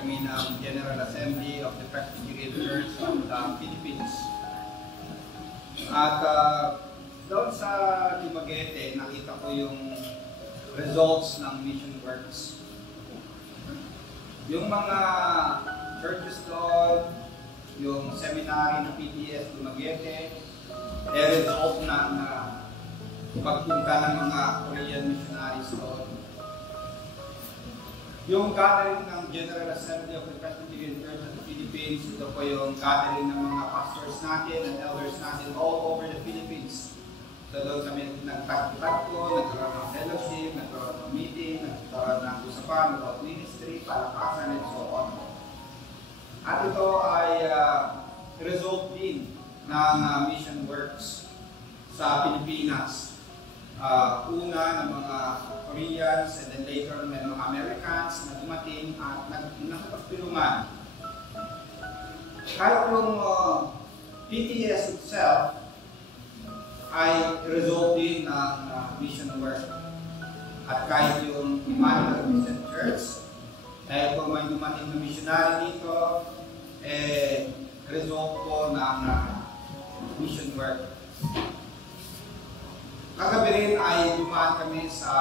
kami ng General Assembly of the Presbyterian Church of the Philippines. At doon sa Dumaguete, nakita ko yung results ng mission works. Yung mga churches doon, yung seminary ng PTS Dumaguete, result ng pagpunta ng mga Korean missionaries doon. Yung gathering ng General Assembly of the Presbyterian Church of the Philippines, ito po yung gathering ng mga pastors natin and elders natin all over the Philippines. So doon kami nagtagpo, nagkaroon ng fellowship, nagkaroon ng meeting, nagkaroon ng usapan about ministry, palakasan, and so on. At ito ay result din ng mission works sa Pilipinas. Una ng mga Koreans and then later ng mga Americans na dumating at nakapagtulungan. Kahit yung PTS itself ay result din ng mission work. At kahit yung Emmanuel Christian Church, dahil kung may dumating na missionary dito, result po ng mission work. Kagabi rin ay dumaan kami sa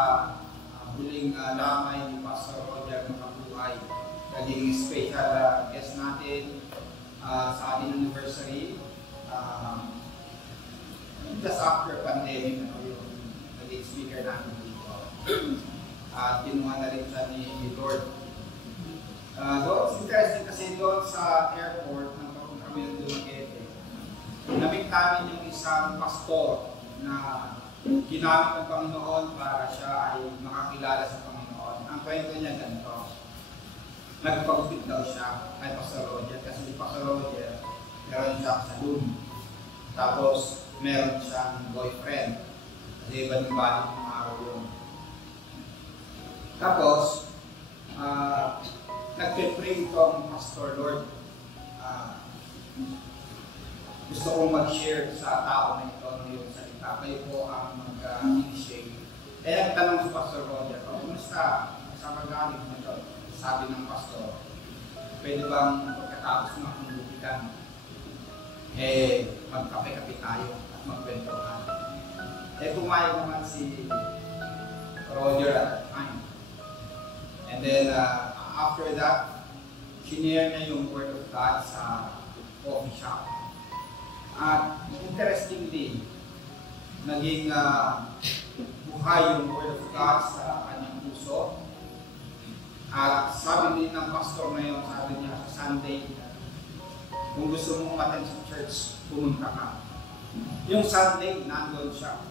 huling lamay ni Pastor Roger Makabuhay. Naging special guest natin sa ating anniversary. Just after pandemic, yung naging speaker natin dito. At kinuha na rin siya ni Lord. Doon, interesting kasi doon sa airport ng papunta kami ng Dumaguete. Namit namin yung isang pastor na ginamit ng Panginoon para siya ay makakilala sa Panginoon. Ang kwento niya ganito. Nagpagupit daw siya kay Pastor Roger kasi si Pastor Roger meron siyang saloon. Tapos meron siyang boyfriend. Kasi iba ng balik ng araw yun. Tapos nagpe-pray itong Pastor Lord. Gusto kong mag-share sa tao na ito ng iyong salita. Kayo po ang mag-initiate. Kaya tanong si Pastor Roger, kumusta? Saan ka galing mo ito? Sabi ng pastor, pwede bang pagkatapos ng panglupitan, magkape-kape tayo at magkwentuhan. Pumayag naman si Roger at that time. And then, after that, sinare niya yung Word of God sa coffee shop. At interestingly, naging buhay yung Word of God sa kanyang puso. At sabi din ng pastor na yun, sabi niya sa Sunday, kung gusto mong umattend sa church, pumunta ka. Yung Sunday, nandun siya.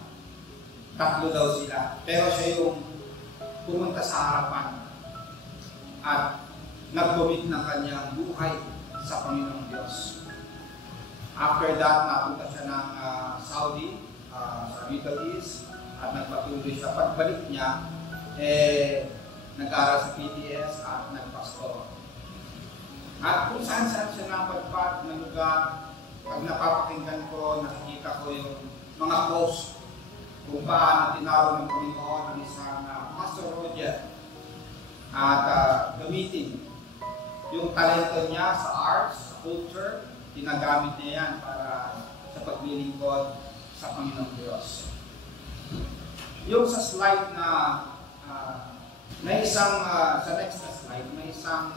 Tatlo daw sila. Pero siya yung pumunta sa harapan at nag-commit ng kanyang buhay sa Panginoong Diyos. After that, napunta siya ng Saudi, sa Middle East, at nagpatuloy siya. Pagbalik niya, nag-aral sa PTS at nagpastor. At kung saan-saan siya napadpad na lugar, pag napapakinggan ko, nakikita ko yung mga post kung paano tinawag ng Panginoon ang isang Pastor Roger at gamitin yung talento niya sa arts, sa culture, ginagamit niya yan para sa paglilingkod sa Panginoong Diyos. Yung sa slide na may isang, sa next na slide, may isang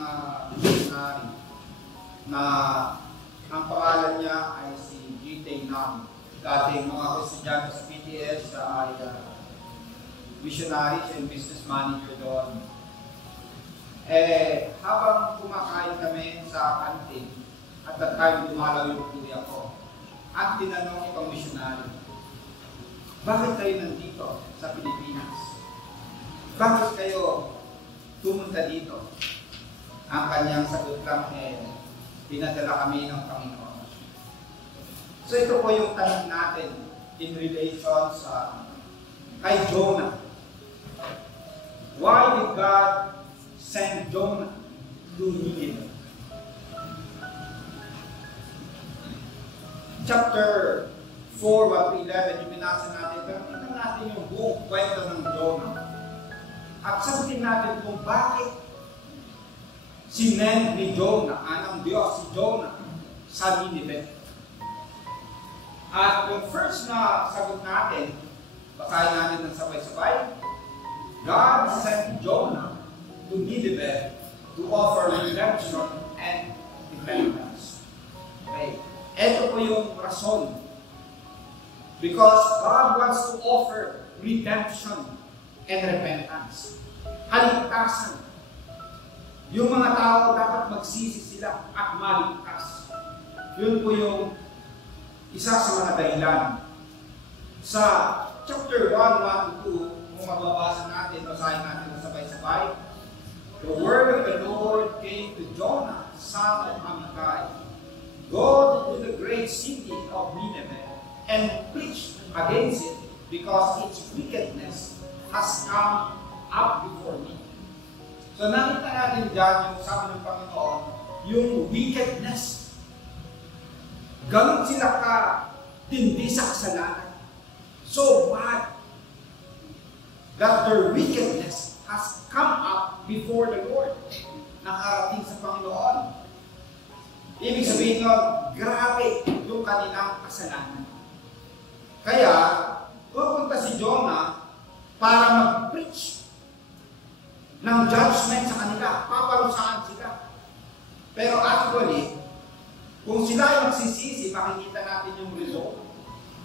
missionary na ang pangalan niya ay si G.T. Nam. Dating mga estudyante sa PTS, ay missionary, siya yung business manager doon. Habang kumakain kami sa canteen, at that time, dumalaw yung kuya ko. At tinanong itong missionary, bakit kayo nandito sa Pilipinas? Bakit kayo pumunta dito? Ang kanyang sagot lang pinadala kami ng Panginoon. So ito po yung tanong natin in relation sa kay Jonah. Why did God send Jonah to Nineveh? Chapter 4, 1-11, yung binasa natin, pero tingnan natin yung buong kwento ng Jonah. At sagutin natin kung bakit sinend ni Jonah, ng Diyos si Jonah sa Nineveh. At yung first na sagot natin, basahin natin ng sabay-sabay. God sent Jonah to Nineveh to offer redemption and repentance. Okay. Ito po yung rason. Because God wants to offer redemption and repentance. Kaligtasan. Yung mga tao dapat magsisi sila at maligtas. Yun po yung isa sa mga dahilan. Sa chapter 1, 1 to 2, kung magbabasa natin, basahin natin na sabay-sabay. The word of the Lord came to Jonah, son of Amittai. Go to the great city of Nineveh and preach against it, because its wickedness has come up before me. So nakita natin dyan yung sabi ng Panginoon, yung wickedness. Ganun sila ka tindi sa kasalanan. So bad that their wickedness has come up before the Lord. Nakarating sa Panginoon. Ibig sabihin nun, grabe yung kanilang kasalanan. Kaya, pupunta si Jonah para mag-preach ng judgment sa kanila, paparusahan sila. Pero actually, kung sila ay magsisisi, makikita natin yung result.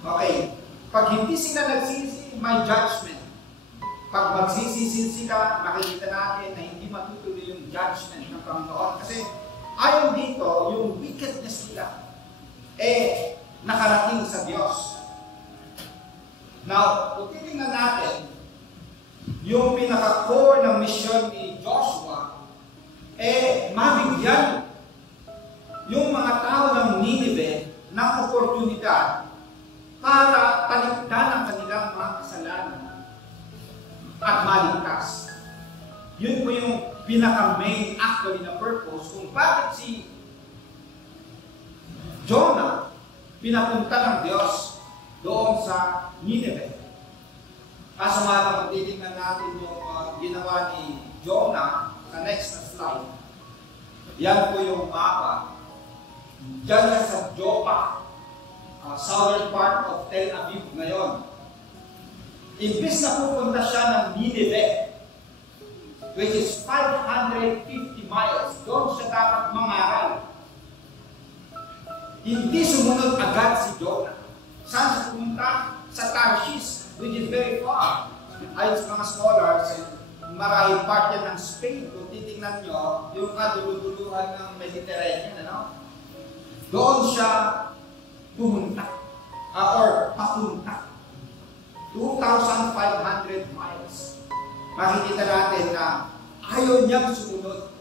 Okay, pag hindi sila nagsisi, may judgment. Pag magsisisi sila, makikita natin na hindi matutuloy yung judgment ng Panginoon. Kasi ayon dito, yung wickedness nila, nakarating sa Diyos. Now, kung titingnan natin, yung pinaka-core ng mission ni Joshua, mabigyan yung mga tao ng Nineveh ng oportunidad para talikdan ang kanilang mga kasalanan at maligtas. Yun po yung pinaka-main actually na purpose kung bakit si Jonah pinapunta ng Diyos doon sa Nineveh. Kaso nga lang, kung titignan natin yung ginawa ni Jonah sa next na slide, yan po yung mapa. Diyan yan sa Joppa, southern part of Tel Aviv ngayon. Imbis na pupunta siya ng Nineveh, which is 550 miles, doon siya dapat mangaral. Hindi sumunod agad si Jonah. Saan siya pumunta? Sa Tarshish, which is very far. Ayon sa mga scholars, maraming part yan ng Spain. Kung titignan nyo, yung kaduluduluhan ng Mediterranean, doon siya pumunta, or papunta. 2,500 miles. Makikita natin na ayaw niyang sumunod.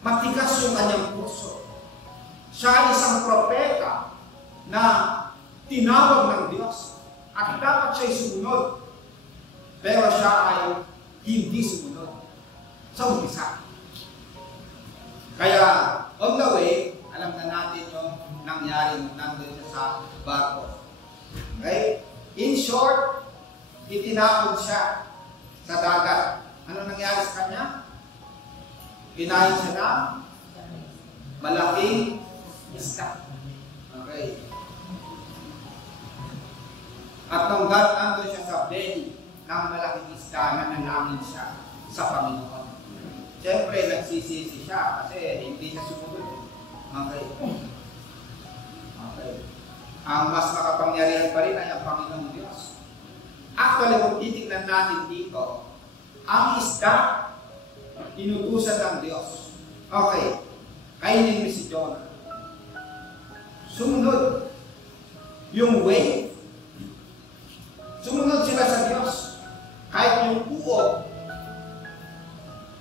Matigas yung kanyang puso. Siya ay isang propeta na tinawag ng Diyos at dapat siya'y sumunod. Pero siya ay hindi sumunod sa umpisa. Kaya, on the way, alam na natin yung nangyari nung nandun siya sa barko. Okay? In short, itinapon siya sa dagat. Ano nangyari sa kanya? Kinain siya ng malaking isda. Okay. At nung nandun siya sa belly ng malaking isda, nanalangin siya sa Panginoon. Siyempre, nagsisisi siya kasi hindi siya sumunod. Okay. Okay. Ang mas makapangyarihan pa rin ay ang Panginoong Diyos. Actually, kung titignan natin dito, ang isda, inutusan ng Diyos. Okay. Kainin mo si Jonah. Sumunod. Yung wave, sumunod sila sa Diyos. Kahit yung uod,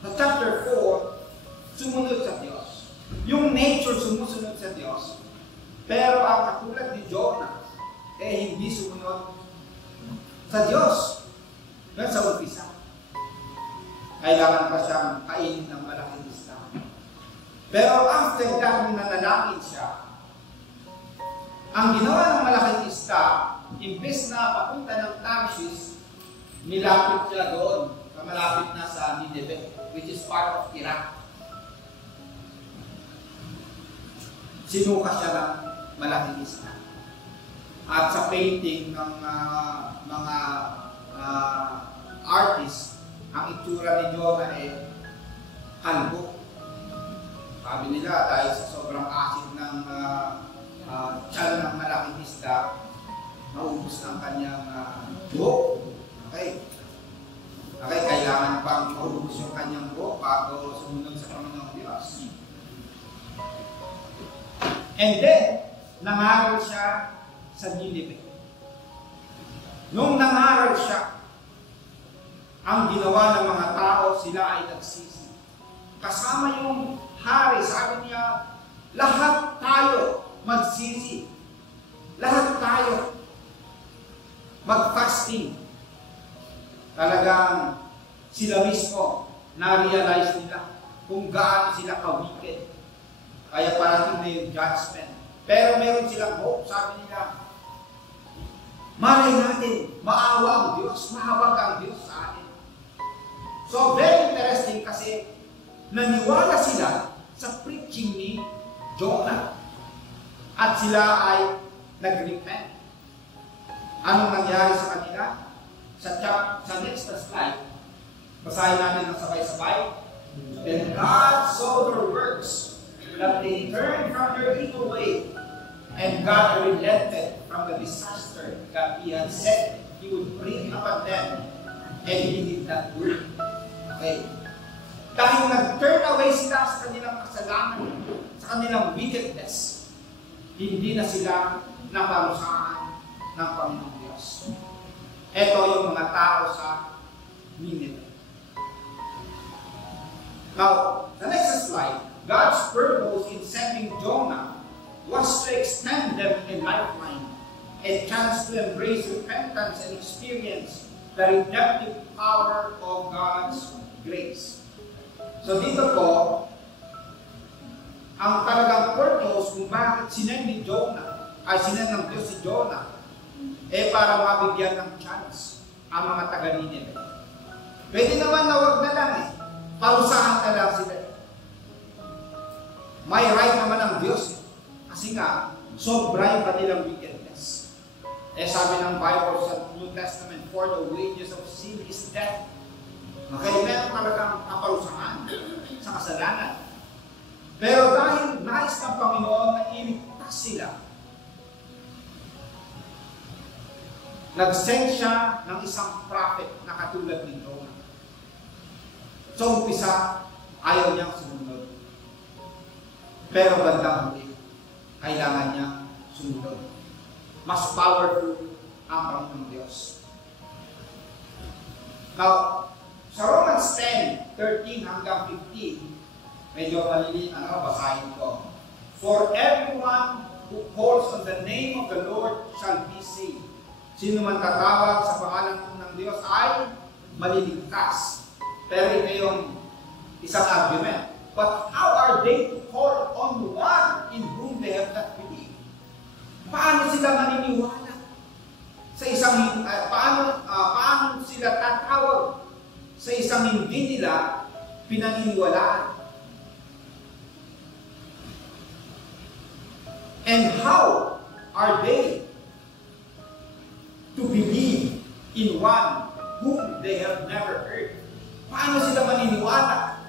sa chapter 4, sumunod sa Diyos. Yung nature sumusunod sa Diyos. Pero ang katulad ni Jonah, hindi sumunod sa Diyos. Pero sa umpisa, kailangan pa siyang kainin ng malaking isda. Pero after that, nanalangin siya. Ang ginawa ng malaking isda, imbes na papunta ng Tarshish, nilapit siya doon, malapit na sa Nineveh, which is part of Iraq. sinuka siya ng malaking isla. At sa painting ng mga artist, ang itsura ni Jonah kalbo. Sabi nila, dahil sa sobrang asid ng tiyan ng malaking isda, naubos ng kanyang buhok. Okay, kailangan pang maubos yung kanyang buhok bago sumunod sa Panginoong Diyos. And then, nangaral siya sa Nineveh. Nung nangaral siya, ang ginawa ng mga tao, sila ay nagsisi. Kasama yung hari, sabi niya, lahat tayo magsisi. Lahat tayo mag-fasting. Talagang sila mismo na-realize nila kung gaano sila ka-wicked. Kaya parating na yung judgment. Pero meron silang hope. Sabi nila, malay natin, maawa ang Diyos, mahabag ang Diyos sa atin. So, very interesting kasi naniwala sila sa preaching ni Jonah. At sila ay nag-repent. Anong nangyari sa kanila? Sa next slide, basahin natin ng sabay-sabay. Then God saw their works, that they turned from their evil way, and God relented from the disaster that He had said He would bring upon them, and He did not do it. Okay. Dahil nag-turn away sila sa kanilang kasalanan, sa kanilang wickedness, hindi na sila naparusahan ng Panginoong Diyos. Ito yung mga tao sa Nineveh. Now, the next slide, God's purpose in sending Jonah was to extend them a lifeline, a chance to embrace repentance and experience the redemptive power of God's grace. So dito po, ang talagang purpose kung bakit sinend ni Jonah, ay sinend ng Diyos si Jonah, para mabigyan ng chance ang mga taga-Nineveh. Pwede naman na wag na lang parusahan na lang sila. May right naman ang Diyos kasi nga, sobra yung kanilang wickedness. Sabi ng Bible sa New Testament, for the wages of sin is death. Okay, meron talagang kaparusahan sa kasalanan. Pero dahil nais ng Panginoon na iligtas sila, nag-send siya ng isang prophet na katulad ni Jonah. So, umpisa, ayaw niyang sumunod. Pero bandang huli, kailangan niyang sumunod. Mas powerful ang Panginoong Diyos. Now, sa Romans 10:13 hanggang 15, medyo maliliit, basahin ko. For everyone who calls on the name of the Lord shall be saved. Sino man tatawag sa pangalan ng Diyos ay maliligtas. Pero ito yung isang argument. But how are they to call on one in whom they have not believed? Paano sila maniniwala sa isang paano sila tatawag sa isang hindi nila pinaniniwalaan? And how are they to believe in one whom they have never heard? Paano sila maniniwala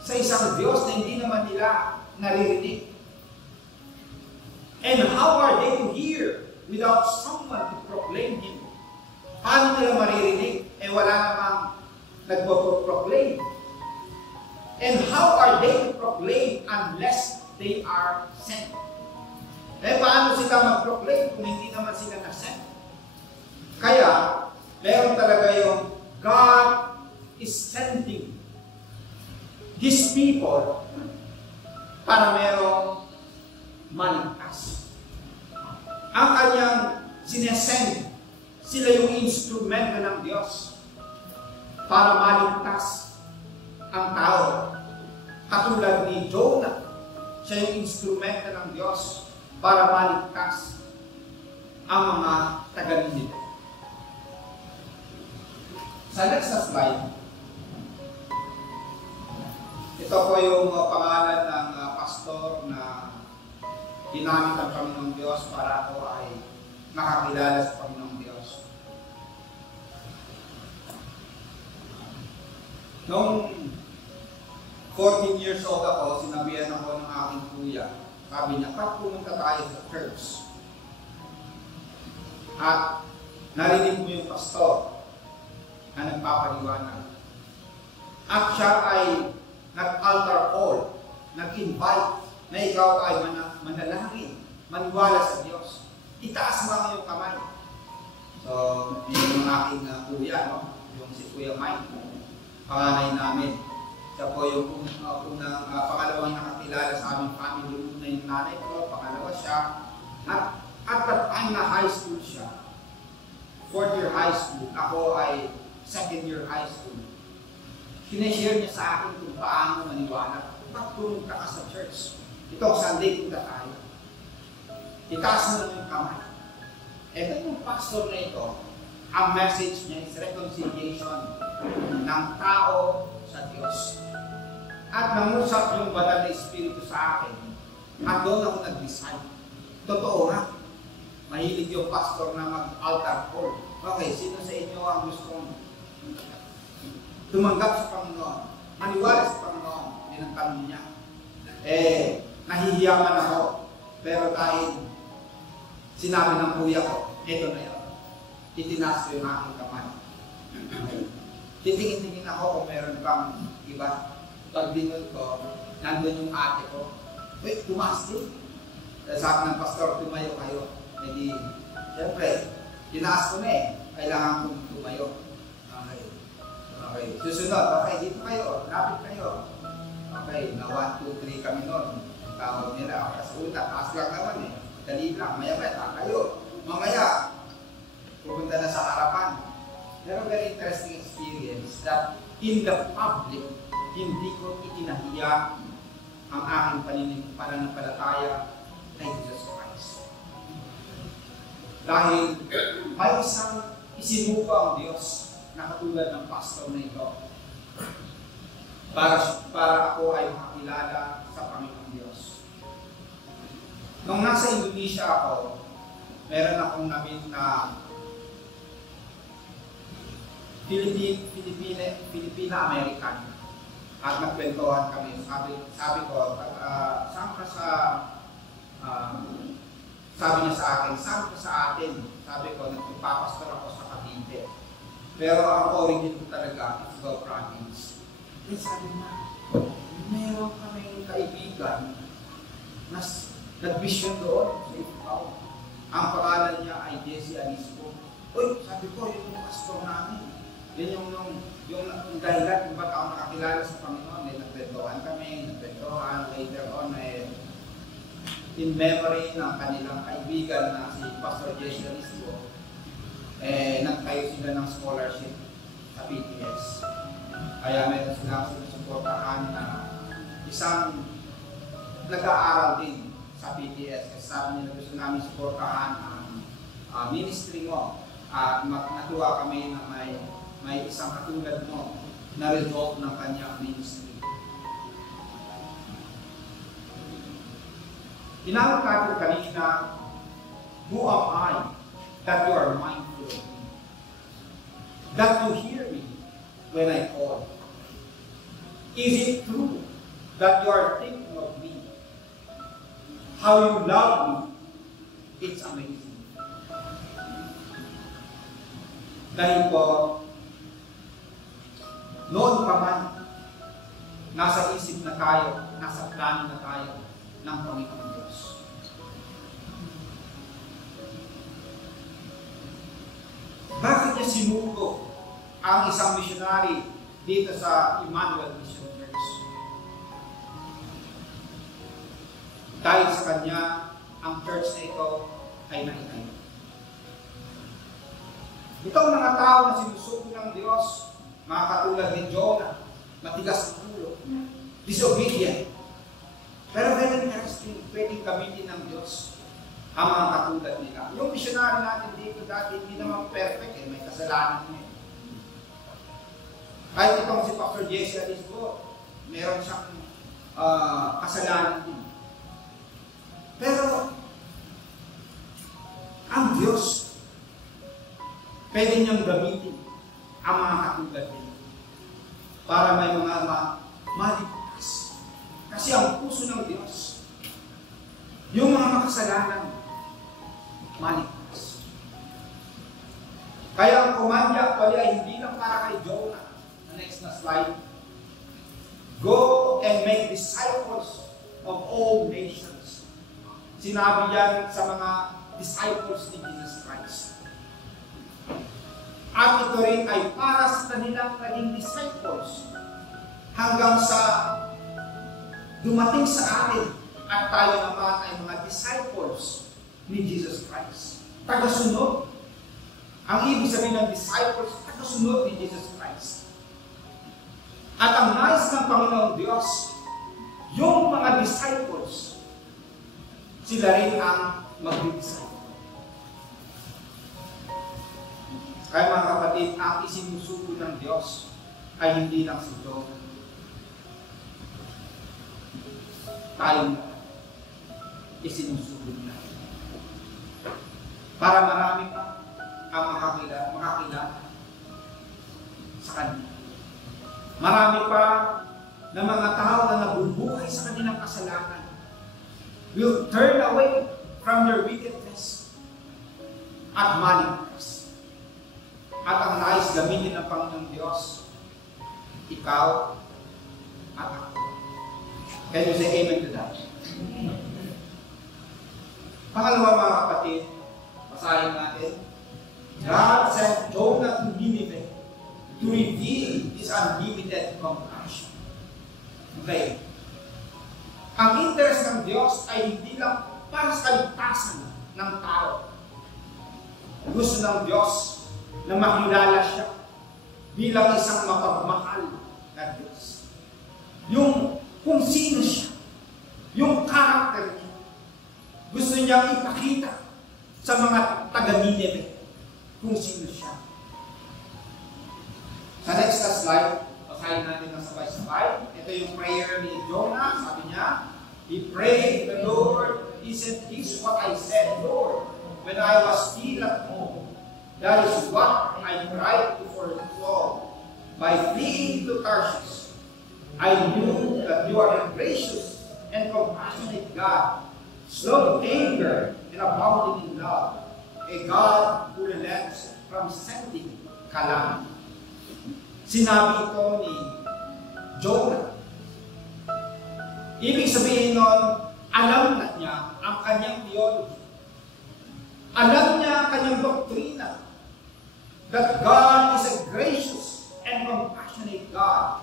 sa isang Diyos na hindi naman nila naririnig? And how are they to hear without someone to proclaim Him? Paano nila maririnig? Wala namang nagpo-proclaim. And how are they to proclaim unless they are sent? Paano sila mag-proclaim kung hindi naman sila na-sent? Kaya, meron talaga yung God is sending His people para merong maligtas. Ang kanyang sinesend, sila yung instrumento ng Diyos para maligtas ang tao. Katulad ni Jonah, siya yung instrumento ng Diyos para maligtas ang mga taga-Nineveh. Sa next slide, ito po yung pangalan ng pastor na ginamit ang Panginoong Diyos para ako ay makakilala sa Panginoong Diyos. Noong 14 years old ako, sinabihan ako ng aking kuya. Sabi niya, "Pat, pumunta tayo sa church. At narinig mo yung pastor na nagpapaliwanag. At siya ay nag-altar call, nag-invite na ikaw ay manalangin, maniwala sa Diyos. Itaas mo ang iyong kamay." So, yun yung aking kuya, no? Yung si Kuya Mike, panganay namin. Siya po yung unang pangalawang nakakilala sa aming family. Una yung nanay ko, pangalawa siya. At that time na high school siya, 4th year high school, ako ay 2nd year high school. Sineshare niya sa akin kung paano maniwala. Ba't pumunta ka sa church? Itong Sunday, punta tayo. Itaas mo lang yung kamay. Ito yung pastor na ito, ang message niya is reconciliation ng tao sa Diyos. At nangusap yung banal na Espiritu sa akin, at doon ako nag-decide. Totoo nga, mahilig yung pastor na mag-altar call. Okay, sino sa inyo ang gustong tumanggap sa Panginoon, maniwala sa Panginoon? Yun ang tanong niya. Nahihiya man ako, pero dahil sinabi ng kuya ko, eto na yun. Itinaas ko yung aking kamay. Titingin-tingin ako kung meron pang iba. Pagdingon ko, nandun yung ate ko. Wait, tumaas din. Sabi ng pastor, tumayo kayo. Hindi, siyempre, tinaas ko na eh. Kailangan kong tumayo. Okay. Susunod, okay, dito kayo. Lapit kayo. Okay, na 1, 2, 3 kami nun. Tawag nila. Sa una, taas lang naman eh. Dali lang. Maya-maya, kayo. Mamaya, pupunta na sa harapan. Pero very interesting experience that in the public, hindi ko itinahiya ang aking pananampalataya kay Jesus Christ. Dahil may isang isinuko ang Diyos na katulad ng pastor na ito para ako ay makakilala sa Panginoong Diyos. Nung nasa Indonesia ako, meron akong na-meet na Filipina-American at nagkwentuhan kami. Sabi ko, saan ka sa sabi niya sa akin, saan ka sa atin? Sabi ko, nagpapastor ako sa Cavite. Pero ang origin ko talaga is Davao Province. Eh sabi niya, meron kaming kaibigan na nag-mission doon sa Ifugao. Ang pangalan niya ay Jesse Alisco. Uy, sabi ko, yun yung pastor namin. Yun yung dahilan kung ba't ako nakakilala sa Panginoon. Nagkwentuhan kami, later on, in memory ng kanilang kaibigan na si Pastor Jesse Alisco, nagtayo sila ng scholarship sa PTS. Kaya meron silang sinusuportahan na isang nag-aaral din sa PTS. Kasi sabi nila, gusto namin suportahan ang ministry mo. At natuwa kami na may isang katulad mo na result ng kanyang ministry. Tinanong natin kanina, who am I that you are mindful of me? That you hear me when I call? Is it true that you are thinking of me? How you love me? It's amazing. Dahil po, noon pa man, nasa isip na tayo, nasa plano na tayo ng Panginoon Diyos. Bakit niya sinugo ang isang missionary dito sa Emmanuel Mission Church? Dahil sa kanya, ang church na ito ay naitayo. Ito ang mga tao na sinusugo ng Diyos, mga katulad ni Jonah, matigas ang ulo, disobedient. Pero very interesting, pwedeng gamitin ng Diyos ang mga katulad nila. Yung missionary natin dito dati, hindi naman perfect, may kasalanan niya. Kahit itong si Pastor Jesse meron siyang kasalanan din. Pero Diyos, pwede niyang gamitin ang mga katulad nila para may mga maligtas. Kasi ang puso ng Diyos, yung mga makasalanan, maligtas. Kaya ang komanda actually ay hindi lang para kay Jonah. The next na slide. Go and make disciples of all nations. Sinabi yan sa mga disciples ni Jesus Christ. At ito rin ay para sa kanilang naging disciples hanggang sa dumating sa atin at tayo naman ay mga disciples ni Jesus Christ. Tagasunod. Ang ibig sabihin ng disciples, tagasunod ni Jesus Christ. At ang nais ng Panginoong Diyos, yung mga disciples, sila rin ang mag-disciple. Kaya mga kapatid, ang isinusuko ng Diyos ay hindi lang si Jonah. Tayo isinusuko niya. Para marami pa ang makakilala sa Kanya. Marami pa na mga tao na nabubuhay sa kanilang kasalanan will turn away from their wickedness at maligtas. At ang nais gamitin ng Panginoong Diyos, ikaw at ako. Can you say amen to that? Pangalawa mga kapatid, basahin natin. God sent Jonah to Nineveh to reveal His unlimited compassion. Okay. Ang interest ng Diyos ay hindi lang para sa kaligtasan ng tao. Gusto ng Diyos na makilala siya bilang isang mapagmahal na Diyos. Yung kung sino siya, yung karakter niya, gusto niyang ipakita sa mga taga-Nineveh kung sino siya. Sa next slide, basahin natin ng sabay-sabay. Ito yung prayer ni Jonah. Sabi niya, he prayed the Lord, isn't this what I said, Lord, when I was still at home? That is what I tried to forestall by fleeing to Tarshish. I knew that you are a gracious and compassionate God, slow to anger and abounding in love, a God who relents from sending calamity. Sinabi ito ni Jonah. Ibig sabihin nun, alam na niya ang kanyang theology. Alam niya ang kanyang doktrina that God is a gracious and compassionate God,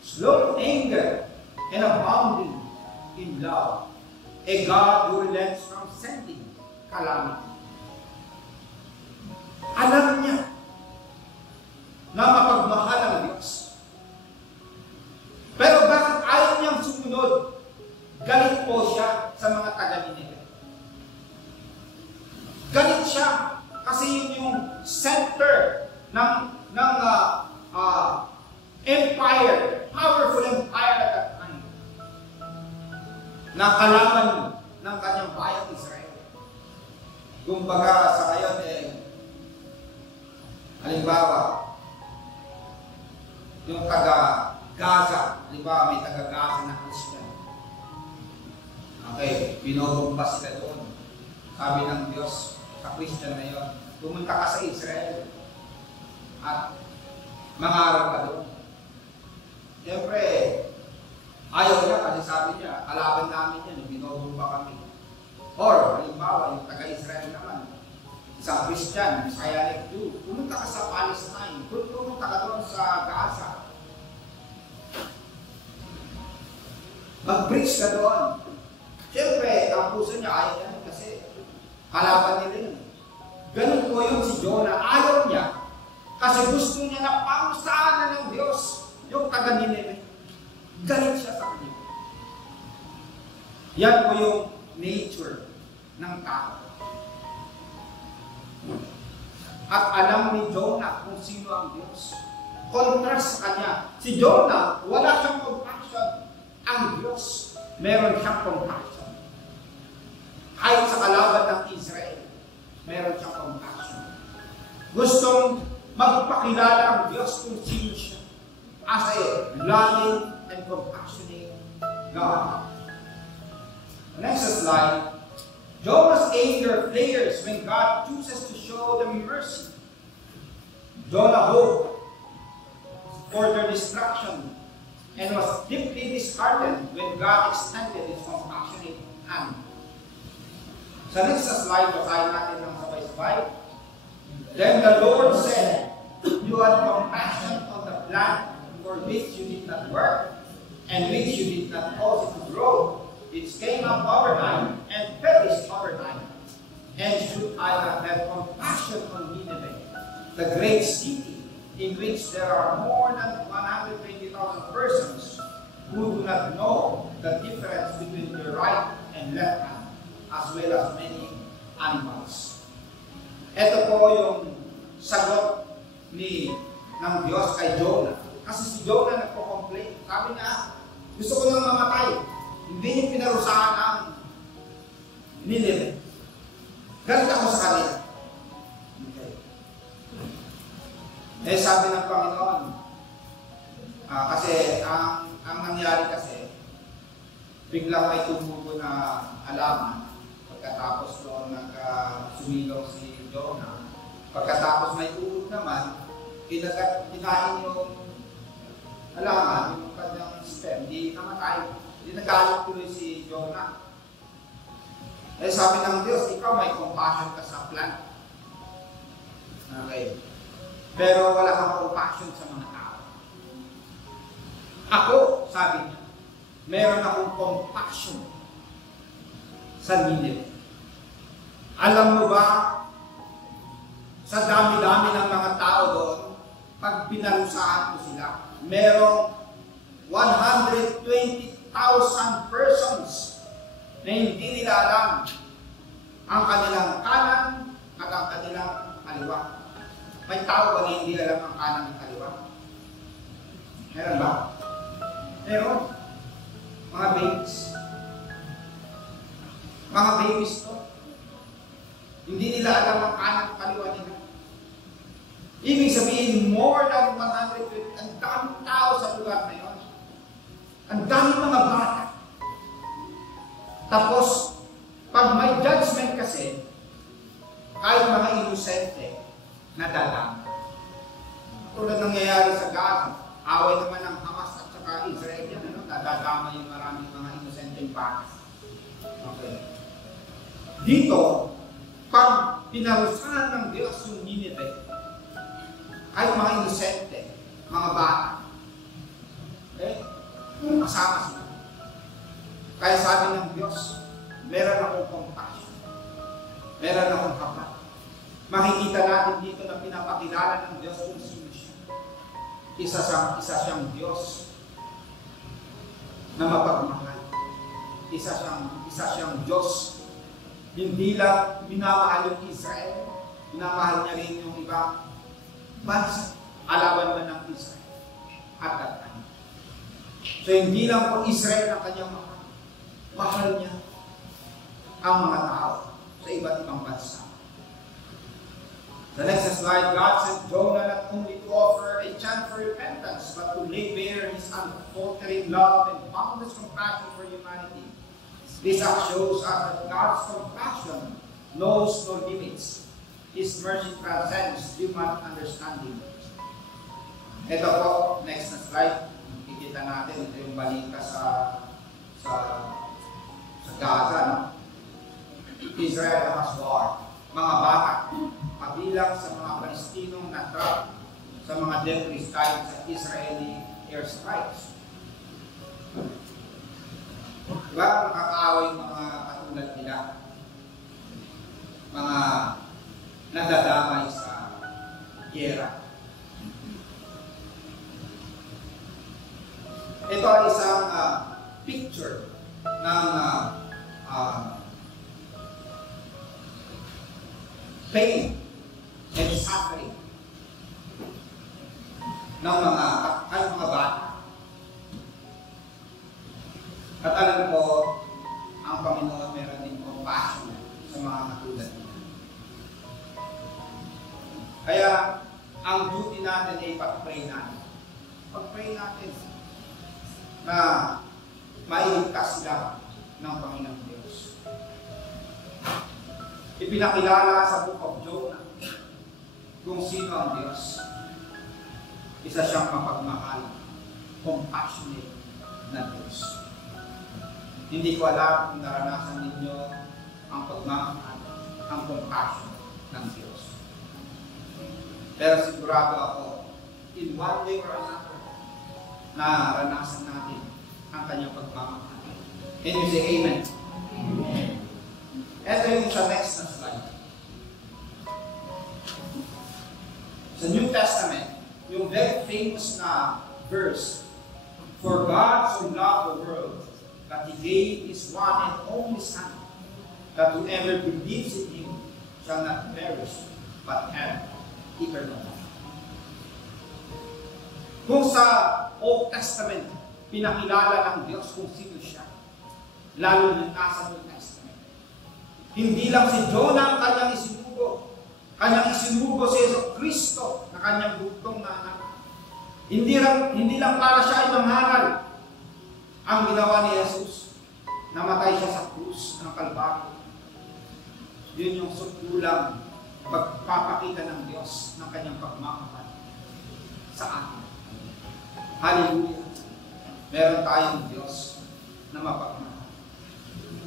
slow to anger and abounding in love, a God who relents from sending calamity. Alam niya na mapagmahal ang Diyos. Pero bakit ayaw niyang sumunod? Galit po siya sa mga taga-Nineveh. Galit siya kasi yun yung center ng empire, powerful empire at that time, na kalaban ng kanyang bayang Israel. Kumbaga sa ngayon halimbawa, yung taga-Gaza, halimbawa may taga-Gaza na Christian. Okay, binobomba sila doon. Sabi ng Diyos sa Christian na yun, pumunta ka sa Israel at mangarap ka doon. Siyempre, ayaw niya kasi sabi niya, kalaban namin yan, binobomba kami. Or, halimbawa, yung taga-Israel naman, isang Christian, Messianic Jew, pumunta ka sa Palestine, pumunta ka doon sa Gaza. Mag-preach ka doon. Siyempre, ang puso niya ayaw niya kasi kalaban nila yun. Ganun po yun si Jonah. Ayaw niya kasi gusto niya na pamustahan ng Diyos yung taga-Nineveh. Galit siya sa kanila. Yan po yung nature ng tao. At alam ni Jonah kung sino ang Diyos. Contrast sa kanya. Si Jonah, wala siyang compassion. Ang Diyos, meron siyang compassion. Kahit sa kalaban ng Israel, meron pinapakilala ang Diyos kung sino siya as a loving and compassionate God. Next slide. Jonah's anger flares when God chooses to show them mercy. Jonah hoped for their destruction and was deeply disheartened when God extended His compassionate hand. Sa next slide, basahin natin ng sabay-sabay. Then the Lord said, "You had compassion on the plant for which you did not work, and which you did not cause it to grow. It came up overnight and perished overnight. And should I not have compassion on Nineveh, the great city in which there are more than 120,000 persons who do not know the difference between their right and left hand, as well as many animals." Ito po yung sagot ng Diyos kay Jonah. Kasi si Jonah nagpo-complain. Sabi niya, gusto ko nang mamatay. Hindi niya pinarusahan ang Nineveh. Galit ako sa kanila. Okay. Eh sabi ng Panginoon, kasi ang nangyari kasi, biglang may tumubo na halaman. Pagkatapos doon sumigaw si Jonah. Pagkatapos may tulog naman, kinain yung halaman, yung kanyang sperm, hindi namatay. Hindi nagalit tuloy si Jonah. Eh sabi ng Diyos, ikaw may compassion ka sa plant. Okay. Pero wala kang compassion sa mga tao. Ako, sabi niya, meron akong compassion sa Nineveh. Alam mo ba, sa dami-dami ng mga tao doon, pag pinarusahan ko sila, merong 120,000 persons na hindi nila alam ang kanilang kanan at ang kanilang kaliwa. May tao ba na hindi alam ang kanan at kaliwa? Meron ba? Meron. Mga babies. Mga babies to. Hindi nila alam ang kanan at kaliwa nila. Ibig sabihin, more than 120, ang daming tao sa lugar na yun. Ang daming mga bata. Tapos, pag may judgment kasi, kahit mga inosente, nadala. Tulad nangyayari sa Gaza, away naman ng Hamas at saka Israel yan, nadadama yung maraming mga inosenteng bata. Okay. Dito, pag pinarusahan ng Diyos yung Nineveh, kahit mga inosente, mga bata, okay? Kasama sila. Kaya sabi ng Diyos, meron akong compassion. Meron akong kapal. Makikita natin dito na pinapakilala ng Diyos kung sino siya. Isa siyang Diyos na mapagmahal. Isa siyang Diyos. Hindi lang minamahal yung Israel, minamahal niya rin yung ibang bansa. Alaban man ng Israel at that time. So hindi lang po Israel ang kanyang mahal. Mahal niya ang mga tao sa iba't ibang bansa. The next slide, God sent Jonah not only to offer a chance for repentance, but to lay bare His unfaltering love and boundless compassion for humanity. This act shows us that God's compassion knows no limits. His mercy transcends human understanding. Ito po, next na slide. Kikita natin, ito yung balita sa Gaza, no? Israel has war. Mga bata, kabilang sa mga Palestinong na-trap sa mga debris dahil sa Israeli airstrikes. Diba? Nakakaaway mga katulad nila. Mga nadadamay sa giyera. Ito ay isang picture ng pain and suffering ng mga bata. At alam ko, ang Panginoon meron din compassion sa mga katulad nila. Kaya, ang duty natin pag-pray natin. Pag-pray natin na mailigtas sila ng Panginoong Diyos. Ipinakilala sa Book of Jonah kung sino ang Diyos. Isa siyang mapagmahal, compassionate na Diyos. Hindi ko alam kung naranasan ninyo ang pagmamahal, ang compassion ng Diyos. Pero sigurado ako, in one way or another, naranasan natin ang kanyang pagmamahal. Can you say amen? Amen. Ito yung sa next na slide. Sa New Testament, yung very famous na verse, "For God so loved the world, that He gave His one and only Son, that whoever believes in Him shall not perish, but have eternal life." Kung sa Old Testament, pinakilala ng Diyos kung sino siya, lalo na nasa New Testament. Hindi lang si Jonah ang kanyang isinugo. Kanyang isinugo si Yesu Kristo na kanyang bugtong na anak. Hindi lang para siya ay mangaral. Ang ginawa ni Jesus, namatay siya sa krus ng Kalbaryo. Yun yung sukulang pagpapakita ng Diyos ng kanyang pagmamahal sa atin. Hallelujah! Meron tayong Diyos na mapagmahal.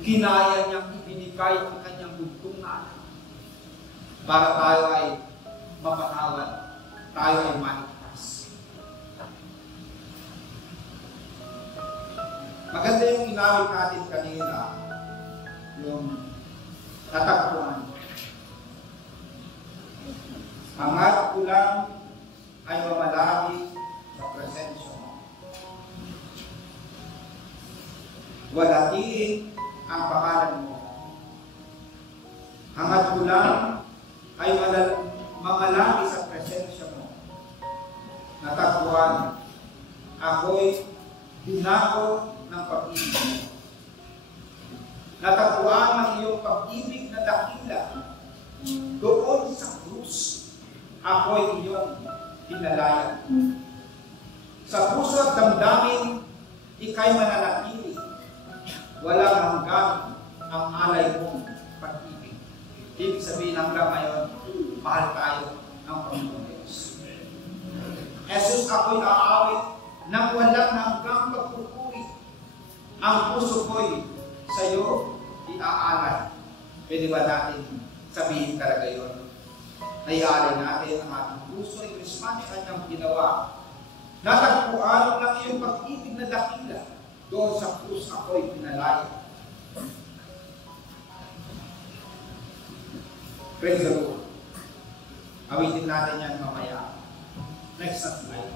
Kinaya niyang ibinigay ang kanyang bugtong na anak para tayo ay mapatawad, tayo ay maligtas. Maganda yung inawit natin kanina, yung tatagpuan. Ang harap ko lang ay mamalagi sa presensya mo. Walatiin ang pangalan mo. Hangad ko lang ay mamalagi sa presensya mo. Natagpuan, ako'y dinako ng pag-ibig mo. Natagpuan ang iyong pag-ibig na dakila. Doon sa krus, ako'y iyong pinalayan. Sa puso at damdamin, ika'y mananatili. Walang hanggan ang alay mong pag-ibig. Ibig sabihin hanggang ngayon, mahal tayo ng Panginoon Diyos. Jesus, ako'y aawit nang walang hanggang pagpupuri. Ang puso ko'y sa iyo iaalay. Pwede ba natin sabihin talaga yun? Naiaalay natin ang ating puso ay Krisman sa kanyang ginawa. Natagpuan ng iyong pag-ibig na dakila. Doon sa krus ako'y pinalaya. Praise the Lord. Awitin natin yan mamaya. Next slide.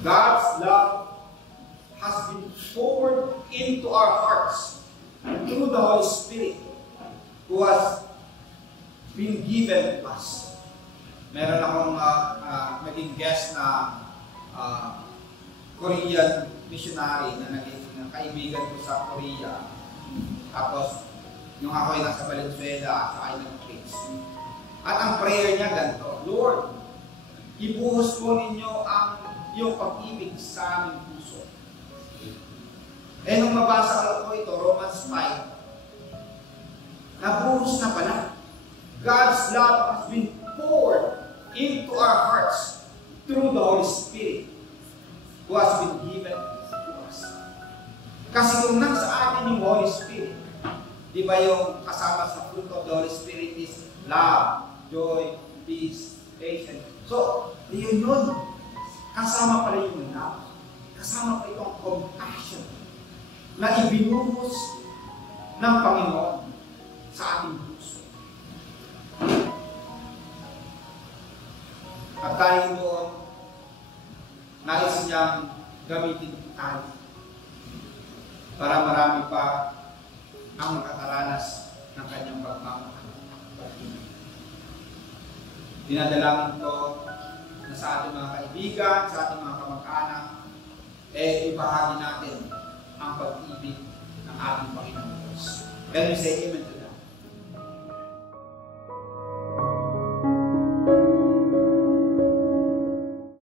God's love has been poured into our hearts through the Holy Spirit who has been given to us. Meron akong naging guest na Korean missionary na naging kaibigan ko sa Korea. Tapos, nung ako ay nasa Valenzuela at ay nag-preach. At ang prayer niya ganito, Lord, ibuhos po ninyo ang iyong pag-ibig sa aming puso. Nung mabasa ko ito, Romans 5, nabuhos na pala. God's love has been poured into our hearts through the Holy Spirit who has been given to us. Kasi kung nasa atin yung Holy Spirit, di ba yung kasama sa fruit of the Holy Spirit is love, joy, peace, patience. So, yun. Kasama pala yung love. Kasama pa itong compassion na ibinuhos ng Panginoon sa ating puso. At dahil doon, nais niyang gamitin tayo para marami pa ang makakaranas ng kanyang pagmamahal. Dinadalangin ko na sa ating mga kaibigan, sa ating mga kamag-anak, ibahagi natin ang pag-ibig ng ating Panginoon Diyos. Can we say amen?